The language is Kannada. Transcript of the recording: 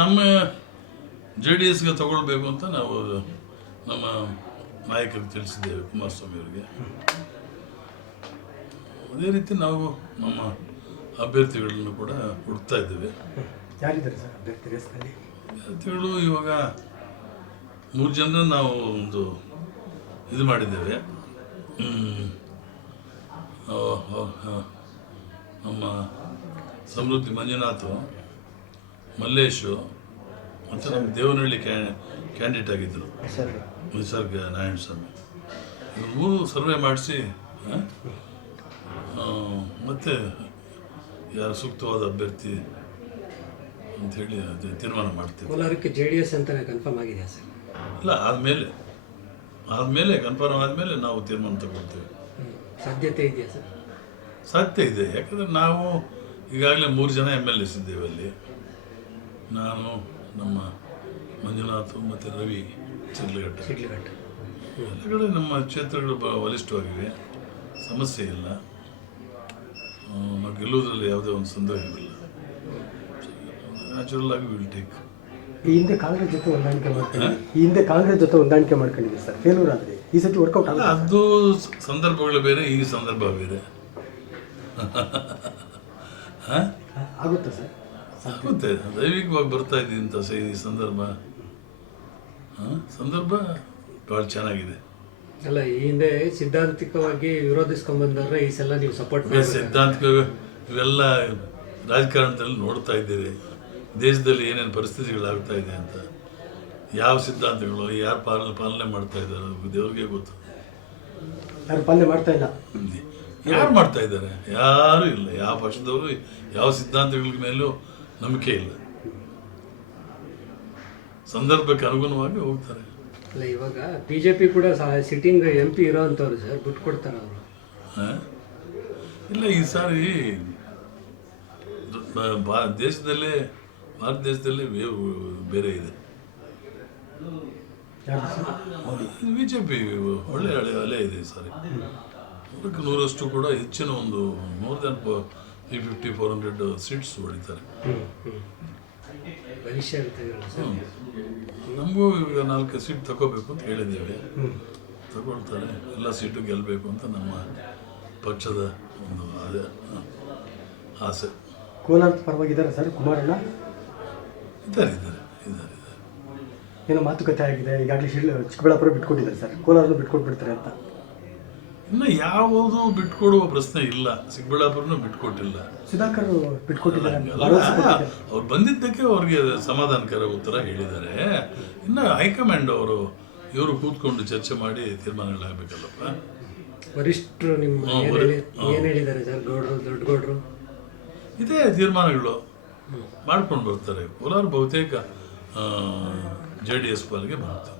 ನಮ್ಮ JDSಗೆ ತಗೊಳ್ಬೇಕು ಅಂತ ನಾವು ನಮ್ಮ ನಾಯಕರಿಗೆ ತಿಳಿಸಿದ್ದೇವೆ, ಕುಮಾರಸ್ವಾಮಿ ಅವರಿಗೆ. ಅದೇ ರೀತಿ ನಾವು ನಮ್ಮ ಅಭ್ಯರ್ಥಿಗಳನ್ನು ಕೂಡ ಹುಡುಕ್ತಾ ಇದ್ದೇವೆ. ಯಾರಿದ್ದಾರೆ ಸರ್ ಅಭ್ಯರ್ಥಿ ರೇಸ್ನಲ್ಲಿ? ಅಭ್ಯರ್ಥಿಗಳು ಇವಾಗ 3 ಜನ ನಾವು ಒಂದು ಇದು ಮಾಡಿದ್ದೇವೆ. ನಮ್ಮ ಸಮೃದ್ಧಿ ಮಂಜುನಾಥ್, ಮಲ್ಲೇಶು ಮತ್ತು ನಮ್ಮ ದೇವನಹಳ್ಳಿ ಕ್ಯಾಂಡಿಡೇಟ್ ಆಗಿದ್ದರು ನಿಸರ್ಗ ನಾರಾಯಣ ಸ್ವಾಮಿ. ಇವ್ರು 3 ಸರ್ವೆ ಮಾಡಿಸಿ ಮತ್ತು ಯಾರು ಸೂಕ್ತವಾದ ಅಭ್ಯರ್ಥಿ ಅಂಥೇಳಿ ತೀರ್ಮಾನ ಮಾಡ್ತೀವಿ. ಕೋಲಾರಕ್ಕೆ JDS ಅಂತಲೇ ಕನ್ಫರ್ಮ್ ಆಗಿದೆಯಾ ಸರ್? ಇಲ್ಲ, ಆದಮೇಲೆ ಕನ್ಫರ್ಮ್ ಆದಮೇಲೆ ನಾವು ತೀರ್ಮಾನ ತಗೊಳ್ತೇವೆ. ಸಾಧ್ಯತೆ ಇದೆಯಾ ಸರ್? ಸಾಧ್ಯ ಇದೆ, ಯಾಕಂದರೆ ನಾವು ಈಗಾಗಲೇ 3 ಜನ MLAs ಇದ್ದೇವೆ ಅಲ್ಲಿ. ನಾನು, ನಮ್ಮ ಮಂಜುನಾಥ್ ಮತ್ತು ರವಿ ಚಿರ್ಲಘಟ್ಟ ಎಲ್ಲ ಕಡೆ ನಮ್ಮ ಕ್ಷೇತ್ರಗಳು ಬಲಿಷ್ಠವಾಗಿವೆ, ಸಮಸ್ಯೆ ಇಲ್ಲ. ನಾವು ಗೆಲ್ಲುವುದರಲ್ಲಿ ಯಾವುದೇ ಒಂದು ಸಂದೇಹವಿಲ್ಲ. ನ್ಯಾಚುರಲ್ ಆಗಿ ವಿಲ್ ಟೇಕ್. ಈ ಹಿಂದೆ ಕಾಂಗ್ರೆಸ್ ಜೊತೆ ಹೊಂದಾಣಿಕೆ ಮಾಡ್ಕೊಂಡಿದ್ದೀವಿ ಸರ್, ಫೇಲ್ಯೂರ್ ಆದರೆ ಈ ಸತಿ ವರ್ಕೌಟ್ ಅಲ್ಲ. ಅದು ಸಂದರ್ಭಗಳು ಬೇರೆ, ಈ ಸಂದರ್ಭ ಬೇರೆ. ಆಗುತ್ತೆ ಸರ್? ಆಗುತ್ತೆ, ದೈವಿಕವಾಗಿ ಬರ್ತಾ ಇದ್ದಂಥ ಈ ಸಂದರ್ಭ ಭಾಳ ಚೆನ್ನಾಗಿದೆ. ಅಲ್ಲ, ಈ ಹಿಂದೆ ಸಿದ್ಧಾಂತಿಕವಾಗಿ ವಿರೋಧಿಸ್ಕೊಂಡ್ಬಂದವ್ರೆ, ಈ ಸಲ ನೀವು ಸಪೋರ್ಟ್ ಸಿದ್ಧಾಂತಿಕ ಇವೆಲ್ಲ ರಾಜಕಾರಣದಲ್ಲಿ ನೋಡ್ತಾ ಇದ್ದೇವೆ. ದೇಶದಲ್ಲಿ ಏನೇನು ಪರಿಸ್ಥಿತಿಗಳಾಗ್ತಾ ಇದೆ ಅಂತ, ಯಾವ ಸಿದ್ಧಾಂತಗಳು ಯಾರು ಪಾಲನೆ ಮಾಡ್ತಾ ಇದ್ದಾರೆ ದೇವ್ರಿಗೆ ಗೊತ್ತು. ಯಾರು ಪಾಲನೆ ಮಾಡ್ತಾ ಇಲ್ಲ? ಯಾರು ಮಾಡ್ತಾ ಇದ್ದಾರೆ? ಯಾರೂ ಇಲ್ಲ. ಯಾವ ಪಕ್ಷದವರು ಯಾವ ಸಿದ್ಧಾಂತಗಳ ಮೇಲೂ ನಂಬಿಕೆ ಇಲ್ಲ. ಸಂದರ್ಭಕ್ಕೆ ಅನುಗುಣವಾಗಿ ಹೋಗ್ತಾರೆ. ಅಲ್ಲ, ಇವಾಗ BJP ಕೂಡ ಸಿಟ್ಟಿಂಗ್ MP ಇರೋ ಅಂಥವ್ರು ಸರ್, ಬಿಟ್ಟು ಕೊಡ್ತಾರೆ ಅವರು? ಇಲ್ಲ, ಈ ಸಾರಿ ಭಾರತ ದೇಶದಲ್ಲೇ ವೇವ್ ಬೇರೆ ಇದೆ. BJP ಒಳ್ಳೆ ಅಲೆ ಇದೆ ಈ ಸಾರಿ. 100% ಕೂಡ ಹೆಚ್ಚಿನ ಒಂದು ಮೋರ್ ದೆನ್ 350-400 ಸೀಟ್ಸ್ ಹೊಡಿತಾರೆ. ನಮಗೂ ಈಗ 4 ಸೀಟ್ ತಗೋಬೇಕು ಅಂತ ಹೇಳಿದ್ದೇವೆ, ತಗೊಳ್ತಾರೆ. ಎಲ್ಲ ಸೀಟು ಗೆಲ್ಲಬೇಕು ಅಂತ ನಮ್ಮ ಪಕ್ಷದ ಒಂದು ಆಸೆ. ಕೋಲಾರ ಪರವಾಗಿದ್ದಾರೆ ಸರ್ ಕುಮಾರಣ್ಣ? ಇದ್ದಾರೆ. ಏನೋ ಮಾತುಕತೆ ಆಗಿದೆ, ಈಗಾಗಲೇ ಚಿಕ್ಕಬಳ್ಳಾಪುರ ಬಿಟ್ಕೊಟ್ಟಿದ್ದಾರೆ ಸರ್, ಕೋಲಾರನ್ನು ಬಿಟ್ಕೊಟ್ಬಿಡ್ತಾರೆ ಅಂತ. ಇನ್ನು ಯಾವುದು ಬಿಟ್ಕೊಡುವ ಪ್ರಶ್ನೆ ಇಲ್ಲ. ಚಿಕ್ಕಬಳ್ಳಾಪುರನೂ ಬಿಟ್ಕೊಟ್ಟಿಲ್ಲ, ಸುಧಾಕರ್ ಬಿಟ್ಕೊಟ್ಟಿದ್ದಾರೆ. ಅವ್ರು ಬಂದಿದ್ದಕ್ಕೆ ಅವ್ರಿಗೆ ಸಮಾಧಾನಕರ ಉತ್ತರ ಹೇಳಿದ್ದಾರೆ. ಇನ್ನು ಹೈಕಮಾಂಡ್ ಇವರು ಕೂತ್ಕೊಂಡು ಚರ್ಚೆ ಮಾಡಿ ತೀರ್ಮಾನಗಳಾಗಬೇಕಲ್ಲಪ್ಪ. ವರಿಷ್ಠರು ನಿಮ್ಮ ಏನು ಹೇಳಿದ್ದಾರೆ ಸರ್? ದೊಡ್ಡ ಗೌಡ್ರು ಇದೇ ತೀರ್ಮಾನಗಳು ಮಾಡ್ಕೊಂಡು ಬರ್ತಾರೆ. ಕೋಲಾರ ಬಹುತೇಕ JDS ಪಾಲಿಗೆ ಬರುತ್ತೆ.